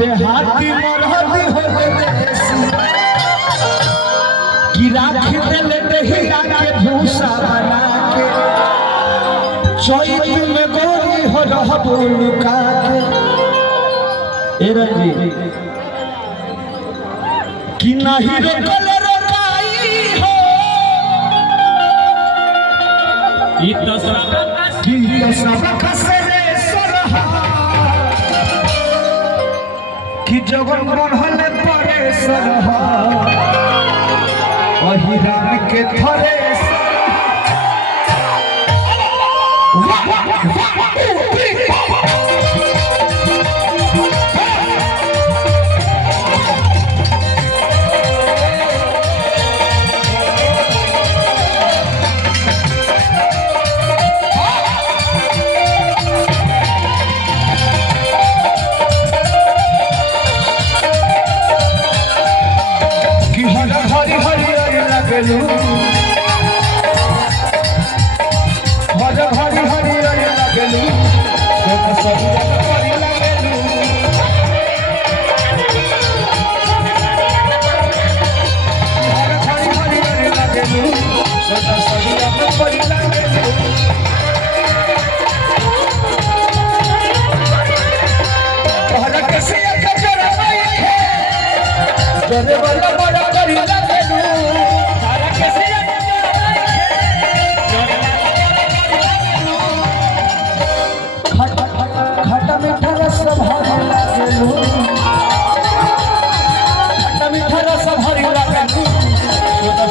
देहाती मरहती होले देसी कि राख देले दहिया के भूसा बना के चैत में गोरी हो रहबो लुका के ए रंजी कि नहीं रोकल रोकाई हो ई तो सबक से रे सरहा कि जवन बढ़ले परे सरहा वही राम के थरे हरी हरी लगलू खट्टा मीठा रस भरी लागलू खट्टा मीठा रस भरी लागलू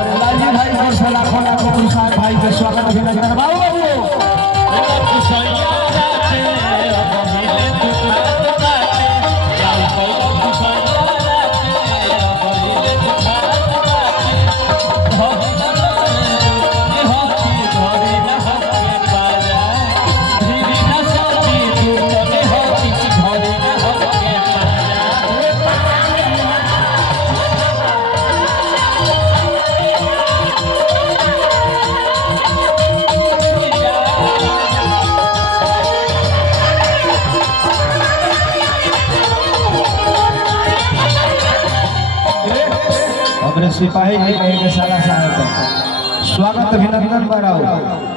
लाखों लाखों पुरस्कार भाई के स्वागत अभिनंदन बाबू बाबू सिपाही जी कहेंगे सारा साहब स्वागत अभिनंदन बढ़ाओ।